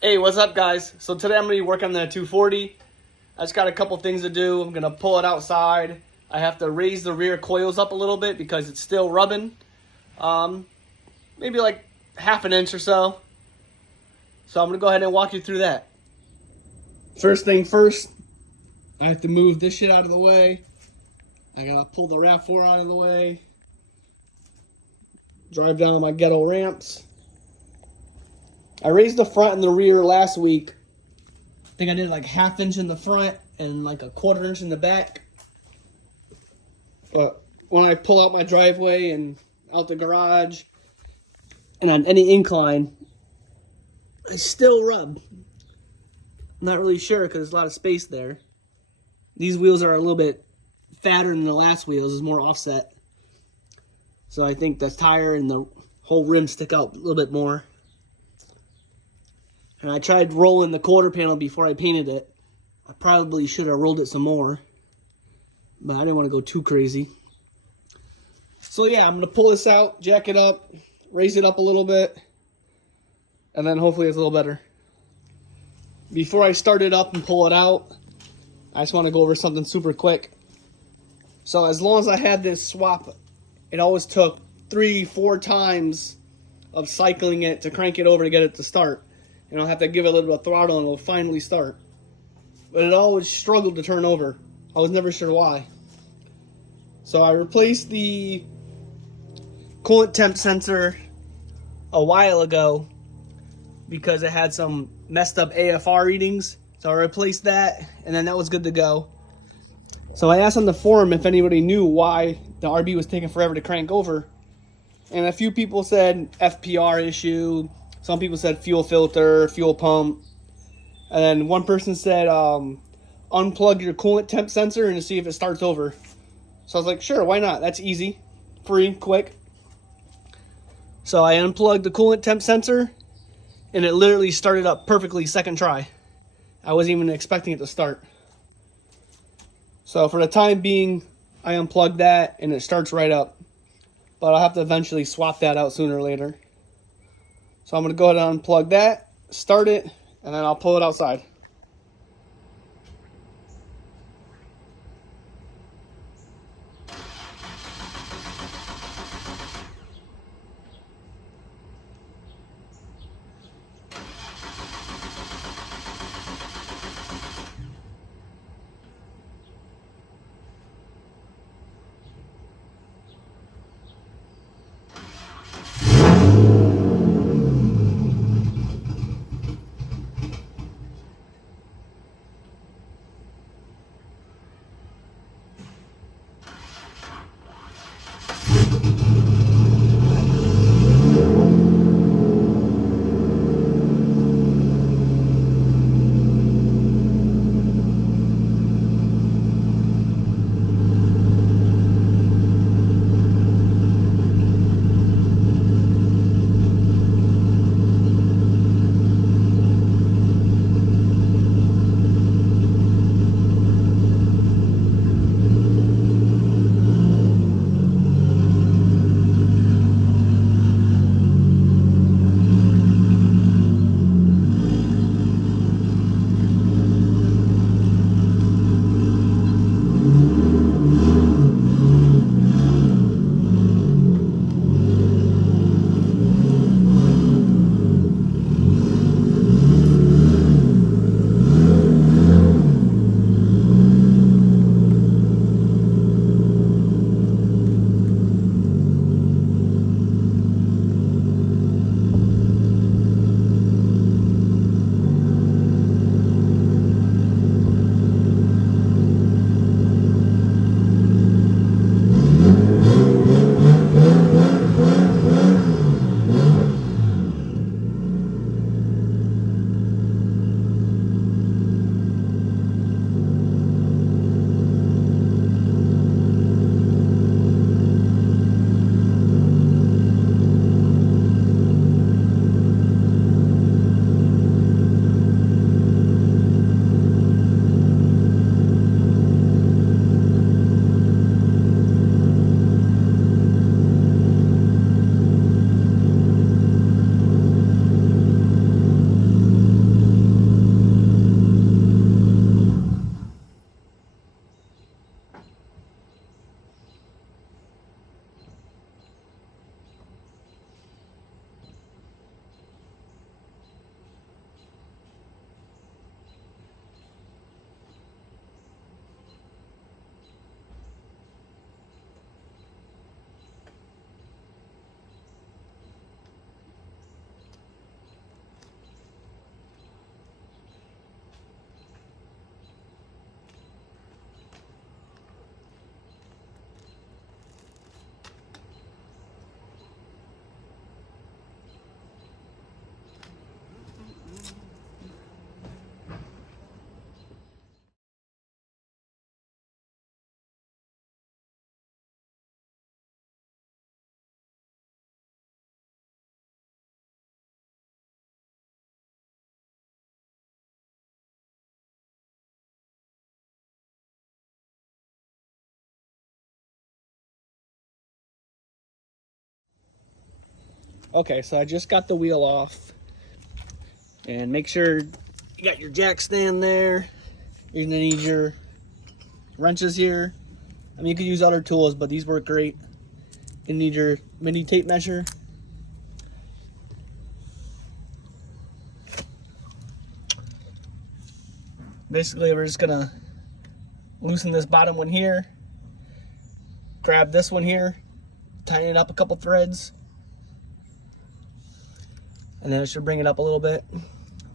Hey, what's up, guys? So today I'm going to be working on the 240. I just got a couple things to do. I'm going to pull it outside. I have to raise the rear coils up a little bit because it's still rubbing. Maybe like half an inch or so. So I'm going to go ahead and walk you through that. First thing first, I have to move this shit out of the way. I got to pull the RAV4 out of the way. Drive down my ghetto ramps. I raised the front and the rear last week. I think I did like half inch in the front and like a quarter inch in the back. But when I pull out my driveway and out the garage and on any incline, I still rub. I'm not really sure because there's a lot of space there. These wheels are a little bit fatter than the last wheels. There's more offset. So I think the tire and the whole rim stick out a little bit more. And I tried rolling the quarter panel before I painted it. I probably should have rolled it some more, but I didn't want to go too crazy. So yeah, I'm going to pull this out, jack it up, raise it up a little bit, and then hopefully it's a little better. Before I start it up and pull it out, I just want to go over something super quick. So as long as I had this swap, it always took 3-4 times of cycling it to crank it over to get it to start. And I'll have to give it a little bit of throttle and it'll finally start. But it always struggled to turn over. I was never sure why. So I replaced the coolant temp sensor a while ago because it had some messed up AFR readings. So I replaced that and then that was good to go. So I asked on the forum if anybody knew why the RB was taking forever to crank over. And a few people said FPR issue. Some people said fuel filter, fuel pump. And then one person said unplug your coolant temp sensor and see if it starts over. So I was like, sure, why not? That's easy, free, quick. So I unplugged the coolant temp sensor and it literally started up perfectly second try. I wasn't even expecting it to start. So for the time being, I unplugged that and it starts right up. But I'll have to eventually swap that out sooner or later. So I'm going to go ahead and unplug that, start it, and then I'll pull it outside. Okay, so I just got the wheel off. And make sure you got your jack stand there. You're gonna need your wrenches here. I mean, you could use other tools, but these work great. You need your mini tape measure. Basically, we're just gonna loosen this bottom one here, grab this one here, tighten it up a couple threads, and then it should bring it up a little bit.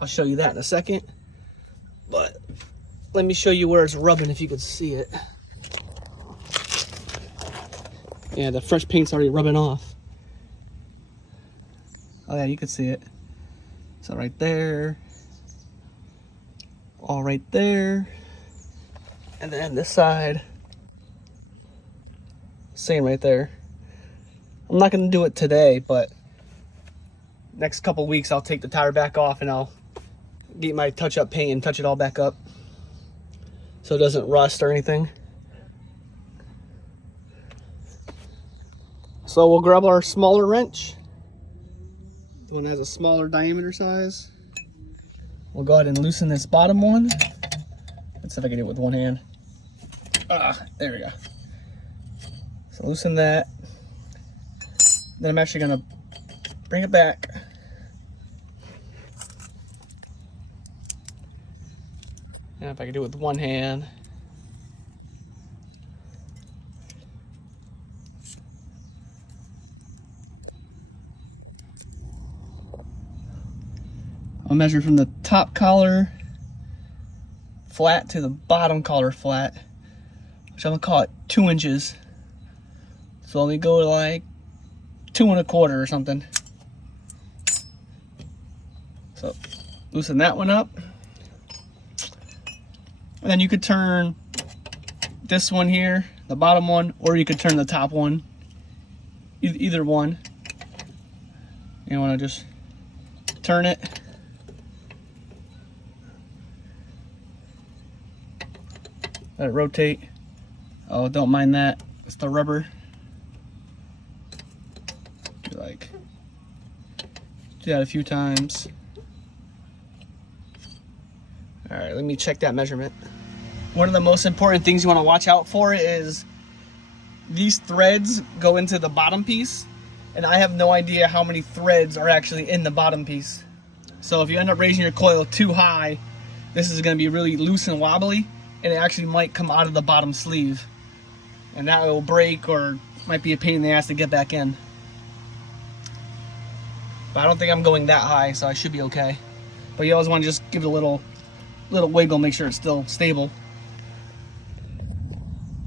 I'll show you that in a second, but let me show you where it's rubbing if you can see it. Yeah, the fresh paint's already rubbing off. Oh yeah, you can see it. So right there, all right there, and then this side, same right there. I'm not gonna do it today, but next couple weeks I'll take the tire back off and I'll get my touch-up paint and touch it all back up so it doesn't rust or anything. So we'll grab our smaller wrench. The one that has a smaller diameter size. We'll go ahead and loosen this bottom one. Let's see if I can do it with one hand. There we go. So loosen that. Then I'm actually gonna bring it back. And if I can do it with one hand. I'll measure from the top collar flat to the bottom collar flat, which I'm gonna call it 2 inches. So let me go to like 2 1/4 or something. So loosen that one up. And then you could turn this one here, the bottom one, or you could turn the top one. Either one. You wanna just turn it. Let it rotate. Oh, don't mind that. It's the rubber. Do that a few times. All right, let me check that measurement. One of the most important things you want to watch out for is these threads go into the bottom piece, and I have no idea how many threads are actually in the bottom piece. So if you end up raising your coil too high, this is going to be really loose and wobbly, and it actually might come out of the bottom sleeve, and that will break or might be a pain in the ass to get back in. But I don't think I'm going that high, so I should be okay. But you always want to just give it a little wiggle, make sure it's still stable.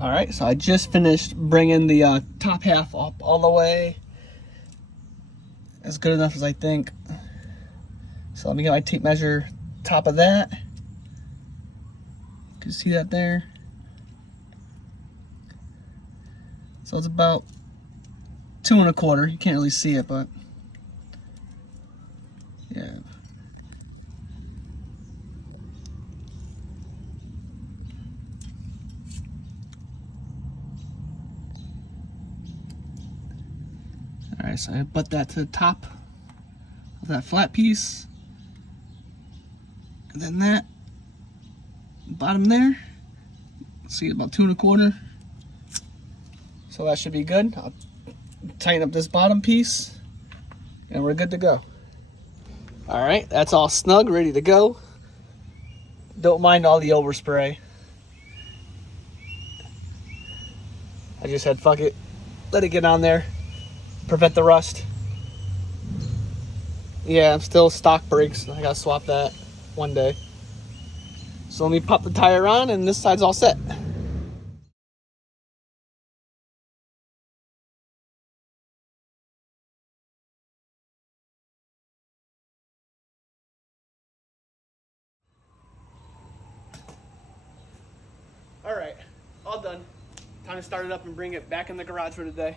All right, so I just finished bringing the top half up all the way. As good enough as I think. So let me get my tape measure top of that. You can see that there. So it's about 2 1/4. You can't really see it, but yeah. All right, so I butt that to the top of that flat piece, and then that bottom there. See, about 2 1/4. So that should be good. I'll tighten up this bottom piece, and we're good to go. All right, that's all snug, ready to go. Don't mind all the overspray. I just said, fuck it. Let it get on there. Prevent the rust. Yeah, I'm still stock brakes. I gotta swap that one day. So let me pop the tire on, and this side's all set. All right, all done. Time to start it up and bring it back in the garage for today.